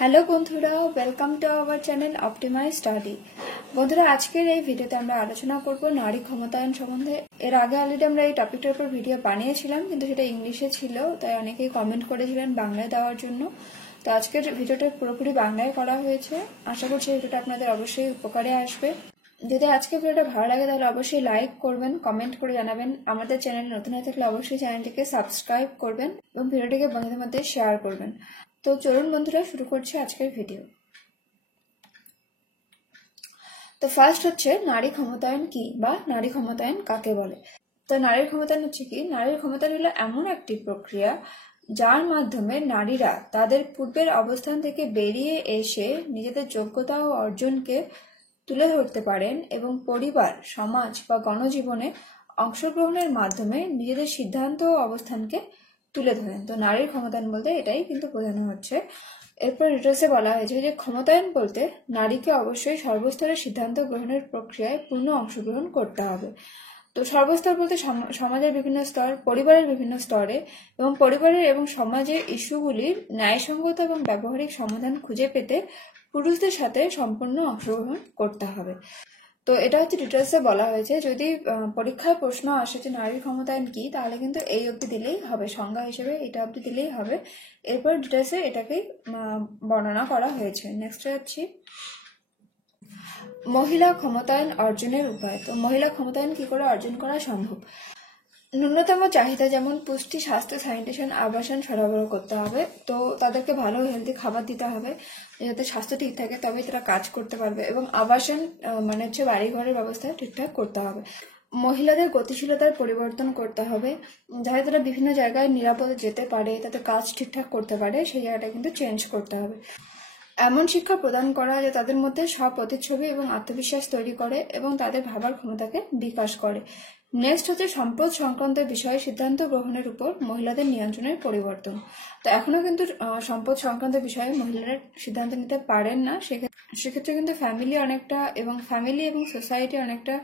Hello বন্ধুরা, welcome to our channel optimize study. বন্ধুরা, আজকের এই ভিডিওতে আমরা আলোচনা করব নারী ক্ষমতায়ন সম্বন্ধে। এর আগে অলরেডি আমরা এই টপিকটার উপর ভিডিও বানিয়েছিলাম, কিন্তু সেটা ইংলিশে ছিল, তাই অনেকেই কমেন্ট করেছিলেন বাংলায় দেওয়ার জন্য। তো আজকের ভিডিওটা পুরোপুরি বাংলায় করা হয়েছে। আশা করছি ভিডিওটা আপনাদের অবশ্যই উপকারে আসবে। যদি আজকে ভিডিওটা ভালো লাগে তাহলে অবশ্যই লাইক করবেন, কমেন্ট করে জানাবেন। আমাদের চ্যানেল নতুন হয়ে থাকলে অবশ্যই চ্যানেলটিকে সাবস্ক্রাইব করবেন এবং ভিডিওটিকে বন্ধুদের মধ্যে শেয়ার করবেন। তো চলুন বন্ধুরা, শুরু করছি আজকের ভিডিও। তো ফার্স্ট হচ্ছে নারী ক্ষমতায়ন কি বা নারী ক্ষমতায়ন কাকে বলে। তো নারীর ক্ষমতায়ন হচ্ছে কি? নারীর ক্ষমতায়ন হলো এমন একটি প্রক্রিয়া যার মাধ্যমে নারীরা তাদের পূর্বের অবস্থান থেকে বেরিয়ে এসে নিজেদের যোগ্যতা ও অর্জনকে তুলে ধরতে পারেন এবং পরিবার, সমাজ বা গণজীবনে অংশগ্রহণের মাধ্যমে নিজেদের সিদ্ধান্ত ও অবস্থানকে তুলে ধরেন। তো নারীর ক্ষমতায়ন বলতে এটাই কিন্তু বোঝানো হচ্ছে। এরপর ডিটেলসে বলা হয়েছে যে ক্ষমতায়ন বলতে নারীকে অবশ্যই সর্বস্তরের সিদ্ধান্ত গ্রহণের প্রক্রিয়ায় পূর্ণ অংশগ্রহণ করতে হবে। তো সর্বস্তর বলতে সমাজের বিভিন্ন স্তর, পরিবারের বিভিন্ন স্তরে এবং পরিবারের এবং সমাজের ইস্যুগুলির ন্যায়সঙ্গত এবং ব্যবহারিক সমাধান খুঁজে পেতে পুরুষদের সাথে সম্পূর্ণ অংশগ্রহণ করতে হবে। তো এটা হচ্ছে ডিটেলসে বলা হয়েছে। যদি পরীক্ষায় প্রশ্ন আসে যে নারীর ক্ষমতায়ন কি, তাহলে কিন্তু এই অবধি দিলেই হবে, সংজ্ঞা হিসেবে এটা অবধি দিলেই হবে। এরপর ডিটেলসে এটাকেই বর্ণনা করা হয়েছে। নেক্সট যাচ্ছি মহিলা ক্ষমতায়ন অর্জনের উপায়। তো মহিলা ক্ষমতায়ন কি করে অর্জন করা সম্ভব? ন্যূনতম চাহিদা যেমন পুষ্টি, স্বাস্থ্য, স্যানিটেশন, আবাসন সরবরাহ করতে হবে। তো তাদেরকে ভালো হেলদি খাবার দিতে হবে যাতে স্বাস্থ্য ঠিক থাকে, তবেই তারা কাজ করতে পারবে। এবং আবাসন মানে হচ্ছে বাড়ি ঘরের ব্যবস্থা ঠিকঠাক করতে হবে। মহিলাদের গতিশীলতার পরিবর্তন করতে হবে, যাতে তারা বিভিন্ন জায়গায় নিরাপদে যেতে পারে, তাতে কাজ ঠিকঠাক করতে পারে, সেই জায়গাটা কিন্তু চেঞ্জ করতে হবে। এমন শিক্ষা প্রদান করা যে তাদের মধ্যে স্বপ্রতিচ্ছবি এবং আত্মবিশ্বাস তৈরি করে এবং তাদের ভাবার ক্ষমতাকে বিকাশ করে। নেক্সট হচ্ছে সম্পদ সংক্রান্ত বিষয়ে সিদ্ধান্ত গ্রহণের উপর মহিলাদের নিয়ন্ত্রণের পরিবর্তন। তো এখনো কিন্তু সম্পদ সংক্রান্ত বিষয়ে মহিলারা সিদ্ধান্ত নিতে পারেন না। সেক্ষেত্রে কিন্তু ফ্যামিলি এবং সোসাইটি অনেকটা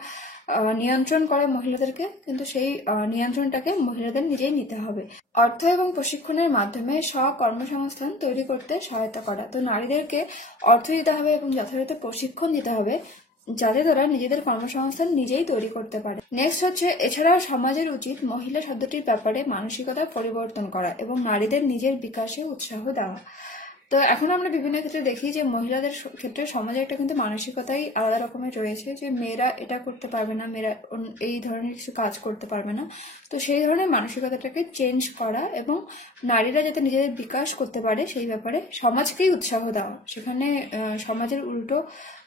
নিয়ন্ত্রণ করে মহিলাদেরকে, কিন্তু সেই নিয়ন্ত্রণটাকে মহিলাদের নিজেই নিতে হবে। অর্থ এবং প্রশিক্ষণের মাধ্যমে স্বকর্মসংস্থান তৈরি করতে সহায়তা করা। তো নারীদেরকে অর্থ দিতে হবে এবং যথাযথ প্রশিক্ষণ দিতে হবে যাতে তারা নিজেদের কর্মসংস্থান নিজেই তৈরি করতে পারে। নেক্সট হচ্ছে এছাড়াও সমাজের উচিত মহিলা শব্দটির ব্যাপারে মানসিকতা পরিবর্তন করা এবং নারীদের নিজের বিকাশে উৎসাহ দেওয়া। তো এখন আমরা বিভিন্ন ক্ষেত্রে দেখি যে মহিলাদের ক্ষেত্রে সমাজে একটা কিন্তু মানসিকতাই আলাদা রকমের রয়েছে, যে মেয়েরা এটা করতে পারবে না, মেয়েরা এই ধরনের কিছু কাজ করতে পারবে না। তো সেই ধরনের মানসিকতাটাকে চেঞ্জ করা এবং নারীরা যাতে নিজেদের বিকাশ করতে পারে সেই ব্যাপারে সমাজকেই উৎসাহ দেওয়া। সেখানে সমাজের উল্টো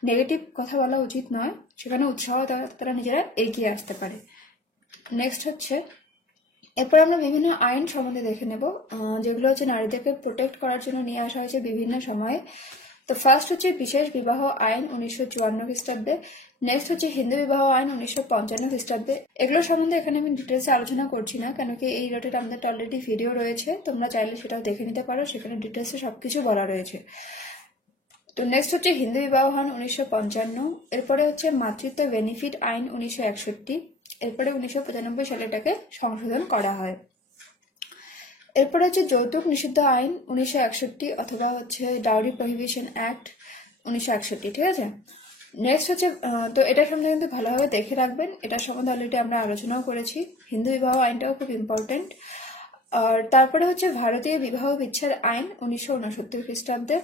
নেগেটিভ কথা বলা উচিত নয়, সেখানে উৎসাহ দেওয়া, তারা নিজেরা এগিয়ে আসতে পারে। নেক্সট হচ্ছে এরপর আমরা বিভিন্ন আইন সম্বন্ধে দেখে নেব, যেগুলো হচ্ছে নারীদেরকে প্রোটেক্ট করার জন্য নিয়ে আসা হয়েছে বিভিন্ন সময়ে। তো ফার্স্ট হচ্ছে বিশেষ বিবাহ আইন 1954 খ্রিস্টাব্দে। নেক্সট হচ্ছে হিন্দু বিবাহ আইন 1955 খ্রিস্টাব্দে। এগুলো সম্বন্ধে এখানে আমি ডিটেলসে আলোচনা করছি না, কেন কি এই রিলেটেড আমাদের অলরেডি ভিডিও রয়েছে, তোমরা চাইলে সেটাও দেখে নিতে পারো, সেখানে ডিটেলসে সবকিছু বলা রয়েছে। তো নেক্সট হচ্ছে হিন্দু বিবাহ আইন 1955। এরপরে হচ্ছে মাতৃত্ব বেনিফিট আইন 1961। এরপরে 1995 সালে এটাকে সংশোধন করা হয়। এরপরে হচ্ছে যৌতুক নিষিদ্ধ আইন 1961 অথবা হচ্ছে ডাউরি প্রহিবিশন অ্যাক্ট 1961, ঠিক আছে। নেক্সট হচ্ছে তো এটার সম্বন্ধে কিন্তু ভালোভাবে দেখে রাখবেন, এটার সম্বন্ধে অলরেডি আমরা আলোচনাও করেছি। হিন্দু বিবাহ আইনটাও খুব ইম্পর্টেন্ট। আর তারপরে হচ্ছে ভারতীয় বিবাহ বিচ্ছেদ আইন 1969 খ্রিস্টাব্দে,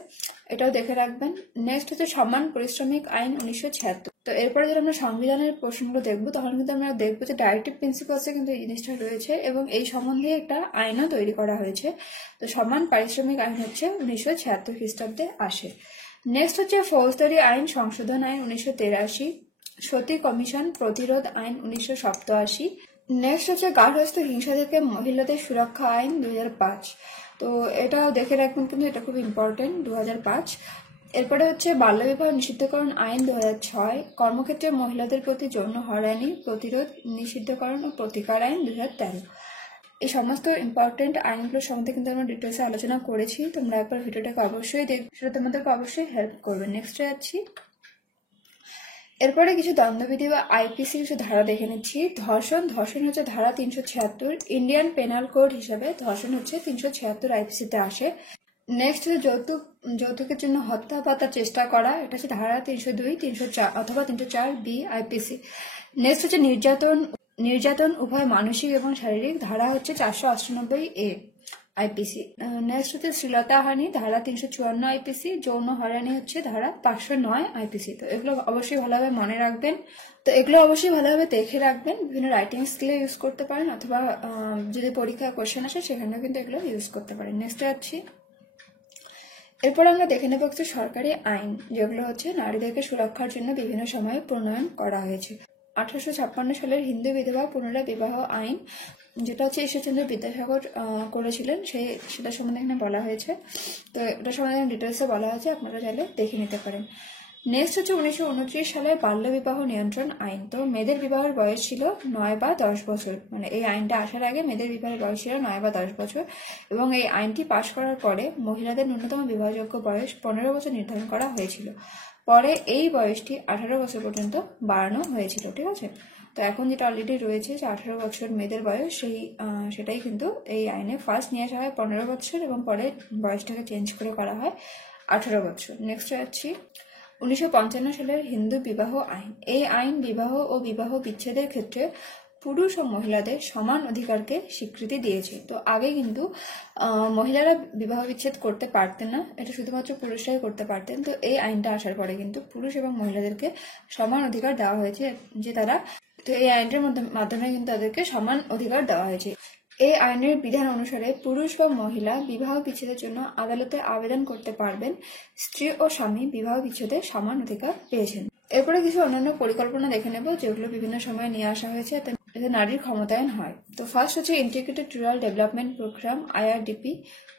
এটাও দেখে রাখবেন। নেক্সট হচ্ছে সমান পরিশ্রমিক আইন 1976। তো এরপরে যদি আমরা সংবিধানের প্রশ্নগুলো দেখবো, তখন কিন্তু আমরা দেখবো যে ডাইরেক্টিভ প্রিন্সিপালসে কিন্তু এই জিনিসটা রয়েছে এবং এই সম্বন্ধে একটা আইনও তৈরি করা হয়েছে। তো সমান পারিশ্রমিক আইন হচ্ছে 1976 খ্রিস্টাব্দে আসে। নেক্সট হচ্ছে ফৌজদারি আইন সংশোধন আইন 1983, সতী কমিশন প্রতিরোধ আইন 1987। নেক্সট হচ্ছে গার্হস্থ্য হিংসা থেকে মহিলাদের সুরক্ষা আইন 2005। তো এটাও দেখে রাখবেন, কিন্তু এটা খুব ইম্পর্টেন্ট, 2005। এরপরে হচ্ছে বাল্যবিবাহ নিষিদ্ধকরণ আইন 2006, কর্মক্ষেত্রে মহিলাদের প্রতি যৌন হয়রানি প্রতিরোধ, নিষিদ্ধকরণ ও প্রতিকার আইন 2013। এই সমস্ত ইম্পর্টেন্ট আইনগুলোর সম্বন্ধে কিন্তু আমরা ডিটেলসে আলোচনা করেছি, তোমরা একবার ভিডিওটাকে অবশ্যই দেখবে, সেটা তোমাদেরকে অবশ্যই হেল্প করবে। নেক্সটে যাচ্ছি, এরপরে কিছু দণ্ডবিধি বা আইপিসি কিছু ধারা দেখে নিচ্ছি। ধর্ষণ হচ্ছে ধারা 376, ইন্ডিয়ান পেনাল কোড হিসাবে ধর্ষণ হচ্ছে 376 আইপিসিতে আসে। নেক্সট হচ্ছে যৌতুকের জন্য হত্যা বা তার চেষ্টা করা, এটা হচ্ছে ধারা 302, 304 অথবা 304B আইপিসি। নেক্সট হচ্ছে নির্যাতন উভয় মানসিক এবং শারীরিক, ধারা হচ্ছে 498A আইপিসি। নেক্সট হচ্ছে শ্লীলতাহানি, ধারা 354 আইপিসি। যৌন হয়রানি হচ্ছে ধারা 509 আইপিসি। তো এগুলো অবশ্যই ভালোভাবে মনে রাখবেন। তো এগুলো অবশ্যই ভালোভাবে দেখে রাখবেন, বিভিন্ন রাইটিং স্কিলে ইউজ করতে পারেন, অথবা যদি পরীক্ষায় কোশ্চেন আসে সেখানেও কিন্তু এগুলো ইউজ করতে পারেন। নেক্সট যাচ্ছি, এরপর আমরা দেখে নেব কিছু সরকারি আইন, যেগুলো হচ্ছে নারীদেরকে সুরক্ষার জন্য বিভিন্ন সময়ে প্রণয়ন করা হয়েছে। 1856 সালের হিন্দু বিধবা পুনরায় বিবাহ আইন, যেটা হচ্ছে ঈশ্বরচন্দ্র বিদ্যাসাগর করেছিলেন, সেটা সম্বন্ধে এখানে বলা হয়েছে। তো এটা সম্বন্ধে ডিটেলসে বলা হয়েছে, আপনারা চাইলে দেখে নিতে পারেন। নেক্সট হচ্ছে 1929 সালের বাল্য বিবাহ নিয়ন্ত্রণ আইন। তো মেয়েদের বিবাহের বয়স ছিল 9 বা 10 বছর, মানে এই আইনটা আসার আগে মেয়েদের বিবাহের বয়স ছিল 9 বা 10 বছর, এবং এই আইনটি পাশ করার পরে মহিলাদের ন্যূনতম বিবাহযোগ্য বয়স 15 বছর নির্ধারণ করা হয়েছিল। পরে এই বয়সটি 18 বছর পর্যন্ত বাড়ানো হয়েছিল, ঠিক আছে। তো এখন যেটা অলরেডি রয়েছে যে 18 বছর মেয়েদের বয়স, সেটাই কিন্তু এই আইনে ফার্স্ট নিয়ে আসা হয় 15 বছর, এবং পরে বয়সটাকে চেঞ্জ করে করা হয় 18 বছর। নেক্সট যাচ্ছি 1955 সালের হিন্দু বিবাহ আইন। এই আইন বিবাহ ও বিবাহ বিচ্ছেদের ক্ষেত্রে পুরুষ ও মহিলাদের সমান অধিকারকে স্বীকৃতি দিয়েছে। তো আগে কিন্তু মহিলারা বিবাহ বিচ্ছেদ করতে পারতেন না, এটা শুধুমাত্র পুরুষরাই করতে পারতেন। তো এই আইনটা আসার পরে কিন্তু পুরুষ এবং মহিলাদেরকে সমান অধিকার দেওয়া হয়েছে, যে তারা, তো এই আইনটার মাধ্যমে কিন্তু তাদেরকে সমান অধিকার দেওয়া হয়েছে। এই আইনের বিধান অনুসারে পুরুষ বা মহিলা বিবাহ বিচ্ছেদের জন্য আদালতে আবেদন করতে পারবেন। স্ত্রী ও স্বামী বিবাহ বিচ্ছেদে সমান অধিকার পেয়েছেন। এরপরে কিছু অন্যান্য পরিকল্পনা দেখে নেব, যেগুলো বিভিন্ন সময় নিয়ে আসা হয়েছে, এতে নারীর ক্ষমতায়ন হয়। তো ফার্স্ট হচ্ছে integrated rural development programme, IRDP,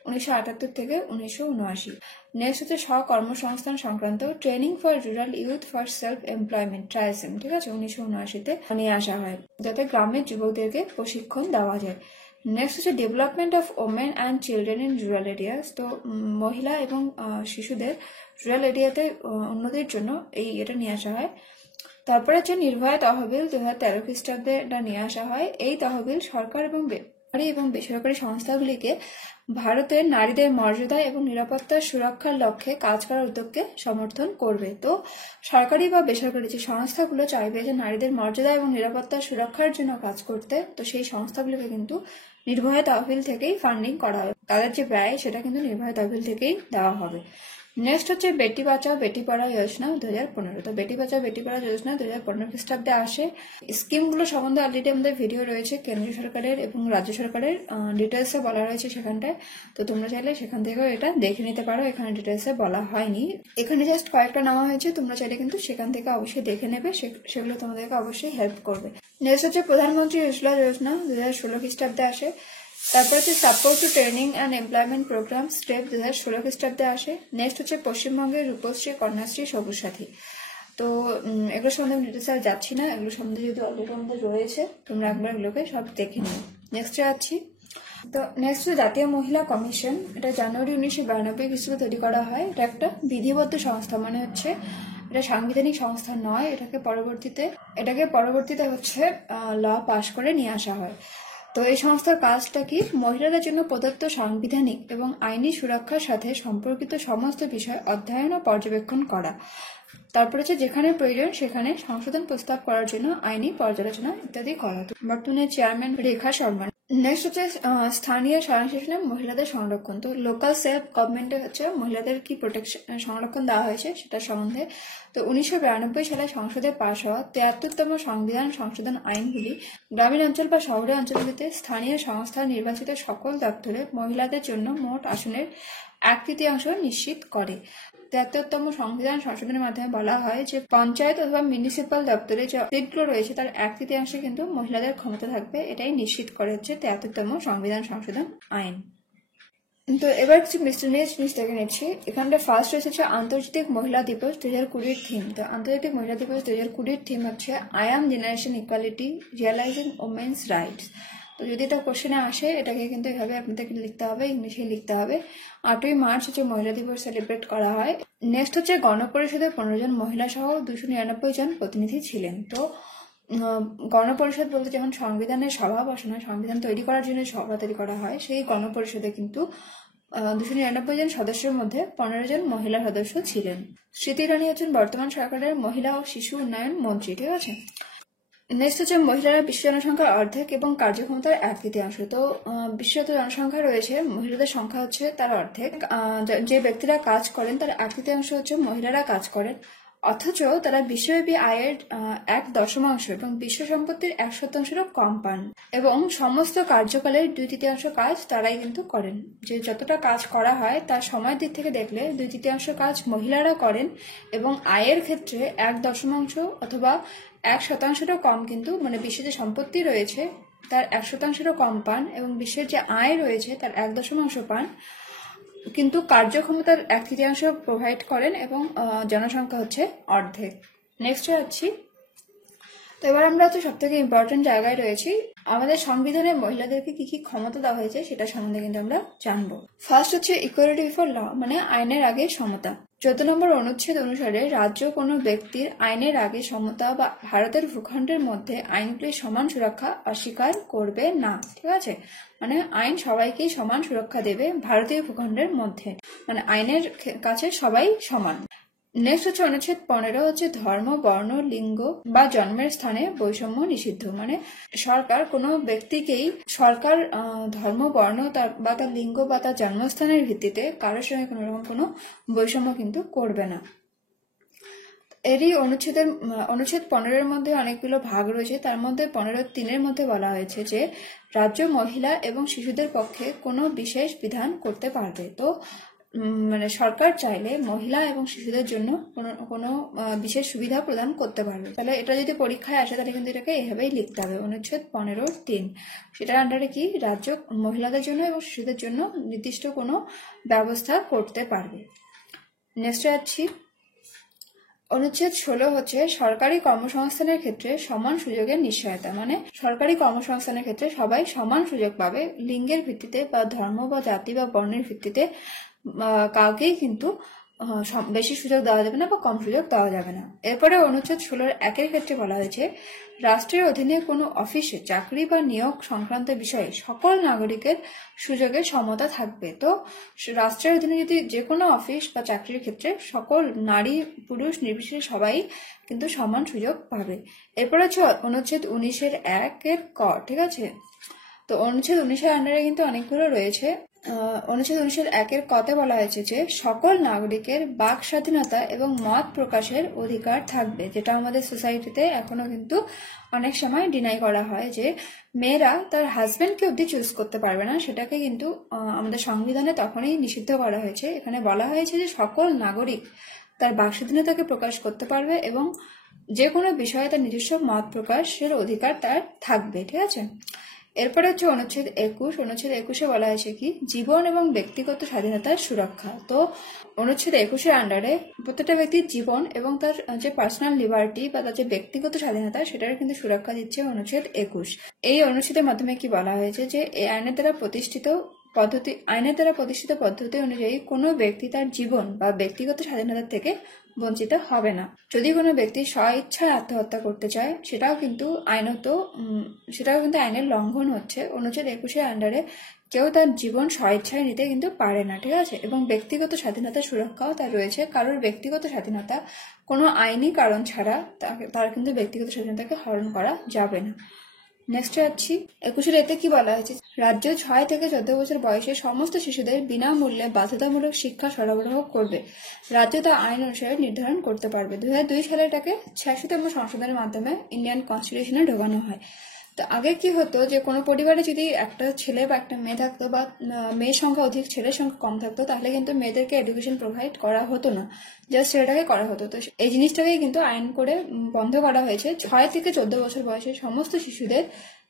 1978 থেকে 1979। নেক্সট হচ্ছে স্বকর্মসংস্থান সংক্রান্ত training for rural youth for self employment, TRYSEM, ঠিক আছে, 1979-তে নিয়ে আসা হয়, যাতে গ্রামের যুবকদেরকে প্রশিক্ষণ দেওয়া যায়। নেক্সট হচ্ছে development of women and children in rural areas. তো মহিলা এবং শিশুদের রুরাল এরিয়াতে উন্নতির জন্য এটা নিয়ে আসা হয়। তারপরে হচ্ছে নির্ভয়া তহবিল, 2013 খ্রিস্টাব্দে এটা নিয়ে আসা হয়। এই তহবিল সরকার এবং বেসরকারি সংস্থাগুলিকে ভারতের নারীদের মর্যাদা এবং নিরাপত্তার সুরক্ষার লক্ষ্যে কাজ করার উদ্যোগকে সমর্থন করবে। তো সরকারি বা বেসরকারি যে সংস্থাগুলো চাইবে যে নারীদের মর্যাদা এবং নিরাপত্তার সুরক্ষার জন্য কাজ করতে, তো সেই সংস্থাগুলোকে কিন্তু নির্ভয়া তহবিল থেকেই ফান্ডিং করা হবে, তাদের যে ব্যয় সেটা কিন্তু নির্ভয়া তহবিল থেকেই দেওয়া হবে। নেক্সট হচ্ছে বেটি বাঁচাও বেটি পড়াও যোজনা, 2015। তো বেটি বাঁচাও বেটি পড়াও যোজনা 2015 খ্রিস্টাব্দে আসে। স্কিমগুলো সম্বন্ধে অলরেডি আমাদের ভিডিও রয়েছে, কেন্দ্রীয় সরকারের এবং রাজ্য সরকারের ডিটেলসে বলা রয়েছে সেখানটায়। তো তোমরা চাইলে সেখান থেকেও এটা দেখে নিতে পারো, এখানে ডিটেলসে বলা হয়নি, এখানে জাস্ট কয়েকটা নামা হয়েছে। তোমরা চাইলে কিন্তু সেখান থেকে অবশ্যই দেখে নেবে, সেগুলো তোমাদেরকে অবশ্যই হেল্প করবে। নেক্সট হচ্ছে প্রধানমন্ত্রী উজ্জ্বলা যোজনা, 2016 খ্রিস্টাব্দে আসে। তারপর হচ্ছে support to training and employment programme, step, 2016 খ্রিস্টাব্দে আসে। নেক্সট হচ্ছে পশ্চিমবঙ্গের রূপশ্রী, কন্যাশ্রী, সবুজ সাথী। তো এগুলো সম্বন্ধে আমি ডিটেলস আর যাচ্ছি না, এগুলো সম্বন্ধে যেহেতু অলরেডি আমাদের রয়েছে, তোমরা একবার এগুলোকে সব দেখে নিও। নেক্সট যাচ্ছি, তো নেক্সট হচ্ছে জাতীয় মহিলা কমিশন। এটা জানুয়ারি 1992 খ্রিস্টাব্দে তৈরি করা হয়। এটা একটা বিধিবদ্ধ সংস্থা, মানে হচ্ছে এটা সাংবিধানিক সংস্থা নয়, এটাকে পরবর্তীতে হচ্ছে ল পাশ করে নিয়ে আসা হয়। তো এই সংস্থার কাজটা কি, মহিলাদের জন্য প্রদত্ত সাংবিধানিক এবং আইনি সুরক্ষার সাথে সম্পর্কিত সমস্ত বিষয় অধ্যয়ন ও পর্যবেক্ষণ করা। তারপর হচ্ছে যেখানে প্রয়োজন সেখানে সংশোধন প্রস্তাব করার জন্য আইনি পর্যালোচনা ইত্যাদি করা। বর্তমানে চেয়ারম্যান রেখা শর্মা। নেক্সট হচ্ছে স্থানীয় স্বয়ংশাসনে মহিলাদের সংরক্ষণ। তো লোকাল সেলফ গভর্নমেন্টে হচ্ছে মহিলাদের কি সংরক্ষণ দেওয়া হয়েছে সেটা সম্বন্ধে। তো 1992 সালে সংসদে পাশ হওয়া 73তম সংবিধান সংশোধন আইনগুলি গ্রামীণ অঞ্চল বা শহরের অঞ্চলগুলিতে স্থানীয় সংস্থার নির্বাচিত সকল দপ্তরে মহিলাদের জন্য মোট আসনের 1/3 নিশ্চিত করে। 73তম সংবিধান সংশোধনের মাধ্যমে বলা হয় যে পঞ্চায়েত অথবা মিউনিসিপাল দপ্তরে যে সিটগুলো রয়েছে তার 1/3 কিন্তু মহিলাদের ক্ষমতা থাকবে, এটাই নিশ্চিত করে হচ্ছে 73তম সংবিধান সংশোধন আইন। তো এবার কিছু মিসলেনিয়াস জিনিস দেখে নিচ্ছি। এখানটা ফার্স্ট হচ্ছে আন্তর্জাতিক মহিলা দিবস 2020 থিম। তো আন্তর্জাতিক মহিলা দিবস 2020 থিম হচ্ছে I am generation equality, realising women's rights. তো যদি এটা কোশ্চেনে আসে, এটাকে কিন্তু এভাবে আপনাদেরকে লিখতে হবে, ইংলিশে লিখতে হবে। 8ই মার্চ হচ্ছে মহিলা দিবস সেলিব্রেট করা হয়। নেক্সট হচ্ছে গণপরিষদে 15 জন মহিলা সহ 299 জন প্রতিনিধি ছিলেন। তো গণপরিষদ বলতে যেমন সংবিধানের সভা বসানো হয়, সংবিধান তৈরি করার জন্য সভা তৈরি করা হয়, সেই গণপরিষদে কিন্তু 299 জন সদস্যের মধ্যে 15 জন মহিলা সদস্য ছিলেন। স্মৃতি ইরানি হচ্ছেন বর্তমান সরকারের মহিলা ও শিশু উন্নয়ন মন্ত্রী। ঠিক আছে, নেক্সট হচ্ছে মহিলারা বিশ্ব জনসংখ্যার অর্ধেক এবং কার্যক্ষমতার 1/3। তো বিশ্ব জনসংখ্যা রয়েছে, মহিলাদের সংখ্যা হচ্ছে তার অর্ধেক। যে ব্যক্তিরা কাজ করেন তার 1/3 হচ্ছে মহিলারা কাজ করেন, অথচ তারা বিশ্বব্যাপী আয়ের 1/10 এবং বিশ্ব সম্পত্তির 1/7 কম পান, এবং সমস্ত কার্যকালের 2/3 কাজ তারাই কিন্তু করেন। যে যতটা কাজ করা হয় তার সময়ের দিক থেকে দেখলে 2/3 কাজ মহিলারা করেন, এবং আয়ের ক্ষেত্রে 1/10 অথবা 1% কম কিন্তু, মানে বিশ্বের যে সম্পত্তি রয়েছে তার 1% কম পান, এবং বিশ্বের যে আয় রয়েছে তার 1/10 পান, কিন্তু কার্যক্ষমতার 1/3 প্রোভাইড করেন, এবং জনসংখ্যা হচ্ছে অর্ধেক। নেক্সট যাচ্ছি। তো এবার আমরা হচ্ছে সব থেকে ইম্পর্টেন্ট জায়গায় রয়েছি, আমাদের সংবিধানে মহিলাদেরকে কি কি ক্ষমতা দেওয়া হয়েছে সেটা সম্বন্ধে কিন্তু আমরা জানবো। ফার্স্ট হচ্ছে ইকুয়ালিটি বিফোর ল, মানে আইনের আগে সমতা। 14 নম্বর অনুচ্ছেদ অনুসারে রাজ্য কোনো ব্যক্তির আইনের আগে সমতা বা ভারতের ভূখণ্ডের মধ্যে আইনগুলির সমান সুরক্ষা অস্বীকার করবে না। ঠিক আছে, মানে আইন সবাইকেই সমান সুরক্ষা দেবে ভারতীয় ভূখণ্ডের মধ্যে, মানে আইনের কাছে সবাই সমান। নেক্সট হচ্ছে অনুচ্ছেদ 15 হচ্ছে ধর্ম, বর্ণ, লিঙ্গ বা জন্মের স্থানে বৈষম্য নিষিদ্ধ। মানে সরকার কোনো ব্যক্তিকেই সরকার ধর্ম, বর্ণ বা তার লিঙ্গ বা তার জন্মস্থানের ভিত্তিতে কারোর সঙ্গে কোনো রকম কোনো বৈষম্য কিন্তু করবে না। এরই অনুচ্ছেদ 15-এর মধ্যে অনেকগুলো ভাগ রয়েছে, তার মধ্যে 15.3-এর মধ্যে বলা হয়েছে যে রাজ্য মহিলা এবং শিশুদের পক্ষে কোনো বিশেষ বিধান করতে পারবে। তো মানে সরকার চাইলে মহিলা এবং শিশুদের জন্য কোনো বিশেষ সুবিধা প্রদান করতে পারবে। তাহলে এটা যদি পরীক্ষায় আসে তাহলে কিন্তু এটাকে এভাবেই লিখতে হবে, অনুচ্ছেদ 15.3। সেটার আন্ডারে কি রাজ্য মহিলাদের জন্য এবং শিশুদের জন্য নির্দিষ্ট কোনো ব্যবস্থা করতে পারবে। নেক্সট যাচ্ছি। অনুচ্ছেদ 16 হচ্ছে সরকারি কর্মসংস্থানের ক্ষেত্রে সমান সুযোগের নিশ্চয়তা। মানে সরকারি কর্মসংস্থানের ক্ষেত্রে সবাই সমান সুযোগ পাবে, লিঙ্গের ভিত্তিতে বা ধর্ম বা জাতি বা বর্ণের ভিত্তিতে কাউকেই কিন্তু বেশি সুযোগ দেওয়া যাবে না বা কম সুযোগ দেওয়া যাবে না। এরপরে অনুচ্ছেদ 16-1 ক্ষেত্রে বলা হয়েছে রাষ্ট্রের অধীনে কোনো অফিসে চাকরি বা নিয়োগ সংক্রান্ত বিষয়ে সকল নাগরিকের সুযোগের সমতা থাকবে। তো রাষ্ট্রের অধীনে যদি যে কোনো অফিস বা চাকরির ক্ষেত্রে সকল নারী পুরুষ নির্বিশেষে সবাই কিন্তু সমান সুযোগ পাবে। এরপর হচ্ছে অনুচ্ছেদ 19-1 ক। ঠিক আছে, তো অনুচ্ছেদ 19-এর আন্ডারে কিন্তু অনেকগুলো রয়েছে। অনুচ্ছেদ 19-1 কতে বলা হয়েছে যে সকল নাগরিকের বাক স্বাধীনতা এবং মত প্রকাশের অধিকার থাকবে, যেটা আমাদের সোসাইটিতে এখনো কিন্তু অনেক সময় ডিনাই করা হয়, যে মেয়েরা তার হাজবেন্ডকে অবধি চুজ করতে পারবে না। সেটাকে কিন্তু আমাদের সংবিধানে তখনই নিষিদ্ধ করা হয়েছে। এখানে বলা হয়েছে যে সকল নাগরিক তার বাক স্বাধীনতাকে প্রকাশ করতে পারবে এবং যে কোনো বিষয়ে তার নিজস্ব মত প্রকাশের অধিকার তার থাকবে। ঠিক আছে, এরপরে হচ্ছে অনুচ্ছেদ 21। অনুচ্ছেদ 21-এ বলা হয়েছে কি জীবন এবং ব্যক্তিগত স্বাধীনতার সুরক্ষা। তো অনুচ্ছেদ 21-এর আন্ডারে প্রত্যেকটা ব্যক্তির জীবন এবং তার যে পার্সোনাল লিবার্টি বা তার যে ব্যক্তিগত স্বাধীনতা সেটার কিন্তু সুরক্ষা দিচ্ছে অনুচ্ছেদ 21। এই অনুচ্ছেদের মাধ্যমে কি বলা হয়েছে যে এই আইনের দ্বারা প্রতিষ্ঠিত পদ্ধতি অনুযায়ী কোনো ব্যক্তি তার জীবন বা ব্যক্তিগত স্বাধীনতা থেকে বঞ্চিত হবে না। যদি কোনো ব্যক্তি স্বইচ্ছায় আত্মহত্যা করতে চায় সেটাও কিন্তু আইনের লঙ্ঘন হচ্ছে। অনুচ্ছেদ 21-এর আন্ডারে কেউ তার জীবন স্বইচ্ছায় নিতে কিন্তু পারে না। ঠিক আছে, এবং ব্যক্তিগত স্বাধীনতার সুরক্ষাও তার রয়েছে। কারোর ব্যক্তিগত স্বাধীনতা কোনো আইনি কারণ ছাড়া তার কিন্তু ব্যক্তিগত স্বাধীনতাকে হরণ করা যাবে না। নেক্সট যাচ্ছি। 21-এর এতে কি বলা হয়েছে, রাজ্য 6 থেকে 14 বছর বয়সে সমস্ত শিশুদের বিনামূল্যে বাধ্যতামূলক শিক্ষা সরবরাহ করবে। রাজ্য তা আইন অনুসারে নির্ধারণ করতে পারবে। 2002 সালে এটাকে 86তম সংশোধনের মাধ্যমে ইন্ডিয়ান কনস্টিটিউশনে ঢোকানো হয়। তো আগে কি হতো যে কোনো পরিবারে যদি একটা ছেলে বা একটা মেয়ে থাকতো বা মেয়ের সংখ্যা অধিক ছেলের সংখ্যা কম থাকতো তাহলে কিন্তু মেয়েদেরকে এডুকেশন প্রোভাইড করা হতো না, জাস্ট ছেলেটাকে করা হতো। তো এই জিনিসটাকেই কিন্তু আইন করে বন্ধ করা হয়েছে। 6 থেকে 14 বছর বয়সে সমস্ত শিশুদের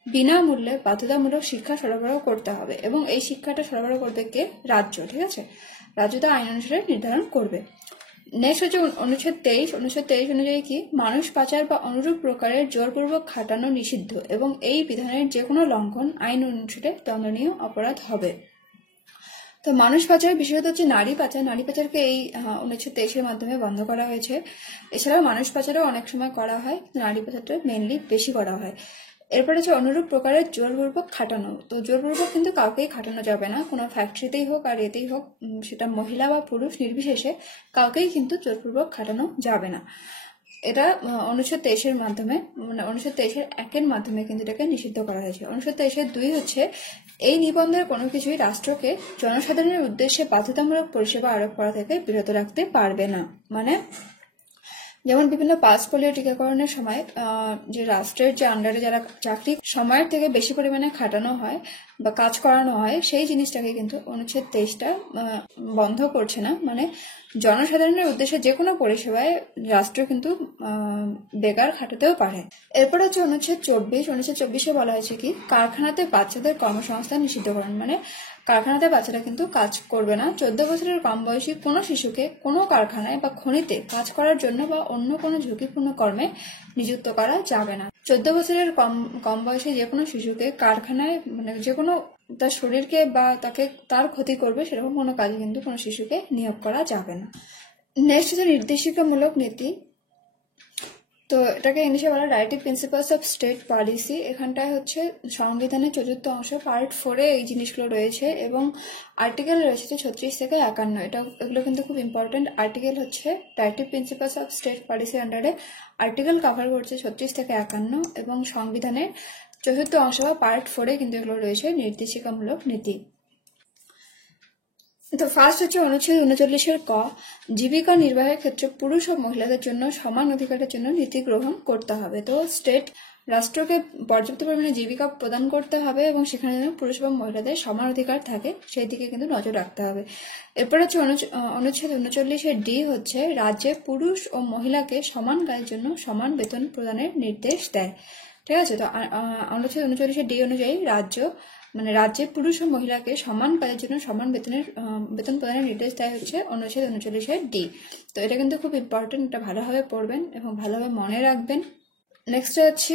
বিনামূল্যে বাধ্যতামূলক শিক্ষা সরবরাহ করতে হবে এবং এই শিক্ষাটা সরবরাহ করবে কে? রাজ্য। ঠিক আছে, রাজ্য তা আইন অনুসারে নির্ধারণ করবে। নেক্সট হচ্ছে অনুচ্ছেদ 23। অনুচ্ছেদ 23 অনুযায়ী কি মানুষ পাচার বা অনুরূপ প্রকারের জোরপূর্বক খাটানো নিষিদ্ধ এবং এই বিধানের যে কোনো লঙ্ঘন আইন অনুসারে দণ্ডনীয় অপরাধ হবে। তো মানুষ পাচার বিশেষত হচ্ছে নারী পাচারকে এই অনুচ্ছেদ 23-এর মাধ্যমে বন্ধ করা হয়েছে। এছাড়াও মানুষ পাচারও অনেক সময় করা হয়, নারী পাচারটা মেনলি বেশি করা হয়। এরপরে হচ্ছে অনুরূপ প্রকারের জোরপূর্বক খাটানো। তো জোরপূর্বক কিন্তু কাউকেই খাটানো যাবে না, কোনো ফ্যাক্টরিতেই হোক আর এতেই হোক, সেটা মহিলা বা পুরুষ নির্বিশেষে কাউকেই কিন্তু জোরপূর্বক খাটানো যাবে না। এটা অনুচ্ছেদ 23-এর মাধ্যমে, মানে অনুচ্ছেদ 23-এর 1-এর মাধ্যমে কিন্তু এটাকে নিষিদ্ধ করা হয়েছে। অনুচ্ছেদ 23-এর 2 হচ্ছে এই নিবন্ধের কোনো কিছুই রাষ্ট্রকে জনসাধারণের উদ্দেশ্যে বাধ্যতামূলক পরিষেবা আরোপ করা থেকে বিরত রাখতে পারবে না। মানে যেমন বিভিন্ন পালস পোলিও টিকাকরণের সময় যে রাষ্ট্রের যে আন্ডারে যারা চাকরি সময়ের থেকে বেশি পরিমাণে খাটানো হয় বা কাজ করানো হয়, সেই জিনিসটাকে কিন্তু অনুচ্ছেদ 23টা বন্ধ করছে না। মানে জনসাধারণের উদ্দেশ্যে যে কোনো পরিষেবায় রাষ্ট্র কিন্তু বেকার খাটাতেও পারে। এরপর হচ্ছে অনুচ্ছেদ 24। অনুচ্ছেদ 24-এ বলা হয়েছে কি, কারখানাতে বাচ্চাদের কর্মসংস্থান নিষিদ্ধকরণ। মানে কারখানাতে বাচ্চারা কিন্তু কাজ করবে না। 14 বছরের কম বয়সী কোনো শিশুকে কোনো কারখানায় বা খনিতে কাজ করার জন্য বা অন্য কোনো ঝুঁকিপূর্ণ কর্মে নিযুক্ত করা যাবে না। 14 বছরের কম বয়সী যে কোনো শিশুকে কারখানায়, মানে যে কোনো তার শরীরকে বা তার ক্ষতি করবে সেরকম কোনো কাজে কিন্তু কোনো শিশুকে নিয়োগ করা যাবে না। নেক্সট হচ্ছে নির্দেশিকামূলক নীতি। তো এটাকে ইংলিশে বলা directive principles of state policy. এখানটায় হচ্ছে সংবিধানের 4th অংশ পার্ট 4-এ এই জিনিসগুলো রয়েছে এবং আর্টিকেল রয়েছে 36 থেকে 51। এগুলো কিন্তু খুব ইম্পর্টেন্ট। আর্টিকেল হচ্ছে directive principles of state policy আন্ডারে আর্টিকেল কভার করছে 36 থেকে 51 এবং সংবিধানের 4th অংশ বা পার্ট 4-এ কিন্তু এগুলো রয়েছে নির্দেশিকামূলক নীতি। তো ফার্স্ট হচ্ছে অনুচ্ছেদ 39-এর ক, জীবিকা নির্বাহের ক্ষেত্রে পুরুষ ও মহিলাদের জন্য সমান অধিকারের জন্য নীতি গ্রহণ করতে হবে। তো স্টেট রাষ্ট্রকে পর্যাপ্ত পরিমাণে জীবিকা প্রদান করতে হবে এবং সেখানে যেন পুরুষ এবং মহিলাদের সমান অধিকার থাকে সেই দিকে কিন্তু নজর রাখতে হবে। এরপর হচ্ছে অনুচ্ছেদ 39-এর ডি হচ্ছে রাজ্যে পুরুষ ও মহিলাকে সমান কাজের জন্য সমান বেতন প্রদানের নির্দেশ দেয়। ঠিক আছে। তো অনুচ্ছেদ 39-এর ডি অনুযায়ী রাজ্যে পুরুষ ও মহিলাকে সমান কাজের জন্য সমান বেতন প্রদানের নির্দেশ দেয় হচ্ছে অনুচ্ছেদ 39-এর ডি। তো এটা কিন্তু খুব ইম্পর্টেন্ট, এটা ভালোভাবে পড়বেন এবং ভালোভাবে মনে রাখবেন। নেক্সট হচ্ছে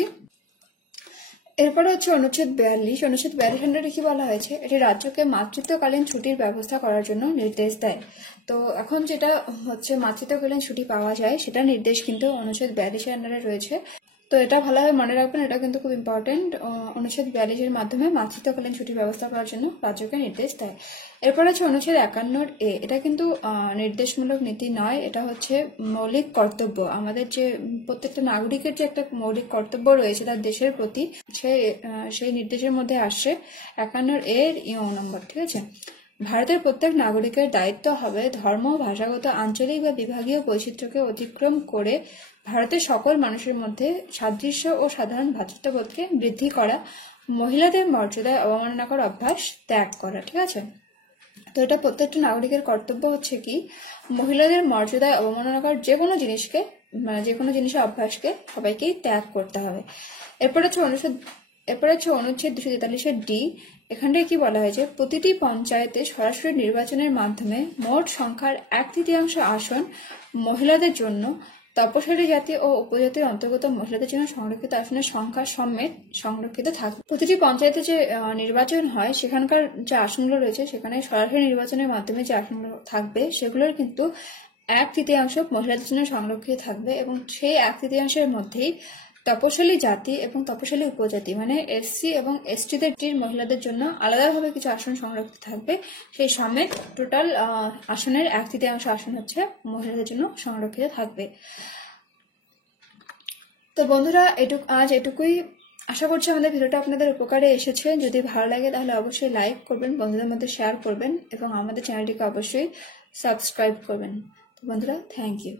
এরপরে হচ্ছে অনুচ্ছেদ 42। অনুচ্ছেদ 42 আন্ডারে কি বলা হয়েছে, এটি রাজ্যকে মাতৃত্বকালীন ছুটির ব্যবস্থা করার জন্য নির্দেশ দেয়। তো এখন যেটা হচ্ছে মাতৃত্বকালীন ছুটি পাওয়া যায় সেটা নির্দেশ কিন্তু অনুচ্ছেদ 42-এর আন্ডারে রয়েছে। তো এটা ভালোভাবে মনে রাখবেন, এটা কিন্তু খুব ইম্পর্টেন্ট। অনুচ্ছেদ 42-এর মাধ্যমে মাতৃত্বকালীন ছুটির ব্যবস্থা করার জন্য রাজ্যকে নির্দেশ দেয়। এরপর হচ্ছে অনুচ্ছেদ 51-এ, এটা কিন্তু নির্দেশমূলক নীতি নয়, এটা হচ্ছে মৌলিক কর্তব্য। আমাদের যে প্রত্যেকটা নাগরিকের যে একটা মৌলিক কর্তব্য রয়েছে তার দেশের প্রতি, সেই নির্দেশের মধ্যে আসছে 51-এর নম্বর। ঠিক আছে। ভারতের প্রত্যেক নাগরিকের দায়িত্ব হবে ধর্ম, ভাষাগত, আঞ্চলিক বা বিভাগীয় বৈচিত্র্যকে অতিক্রম করে ভারতের সকল মানুষের মধ্যে সাদৃশ্য ও সাধারণ ভ্রাতৃত্ববোধকে বৃদ্ধি করা, মহিলাদের মর্যাদায় অবমাননাকর অভ্যাস ত্যাগ করা। ঠিক আছে। তো এটা প্রত্যেকটা নাগরিকের কর্তব্য হচ্ছে কি, মহিলাদের মর্যাদায় অবমাননাকর যে কোনো জিনিসের অভ্যাসকে সবাইকেই ত্যাগ করতে হবে। এরপর হচ্ছে অনুচ্ছেদ 243-এর ডি। এখানটায় কি বলা হয়েছে, প্রতিটি পঞ্চায়েতে সরাসরি নির্বাচনের মাধ্যমে মোট সংখ্যার 1/3 আসন মহিলাদের জন্য, তপশিলি জাতি ও উপজাতির অন্তর্গত মহিলাদের জন্য সংরক্ষিত আসনের সংখ্যা সমেত সংরক্ষিত থাকবে। প্রতিটি পঞ্চায়েতে যে নির্বাচন হয় সেখানকার যে আসনগুলো রয়েছে সেখানে সরাসরি নির্বাচনের মাধ্যমে যে আসনগুলো থাকবে সেগুলোর কিন্তু 1/3 মহিলাদের জন্য সংরক্ষিত থাকবে এবং সেই 1/3 মধ্যেই তপশিলি জাতি এবং তপশিলি উপজাতি মানে এসসি এবং এসটিদের মহিলাদের জন্য আলাদাভাবে কিছু আসন সংরক্ষিত থাকবে। সেই সমেত টোটাল আসনের 1/3 আসন হচ্ছে মহিলাদের জন্য সংরক্ষিত থাকবে। তো বন্ধুরা আজ এটুকুই। আশা করছি আমাদের ভিডিওটা আপনাদের উপকারে এসেছে। যদি ভালো লাগে তাহলে অবশ্যই লাইক করবেন, বন্ধুদের মধ্যে শেয়ার করবেন এবং আমাদের চ্যানেলটিকে অবশ্যই সাবস্ক্রাইব করবেন। তো বন্ধুরা, থ্যাংক ইউ।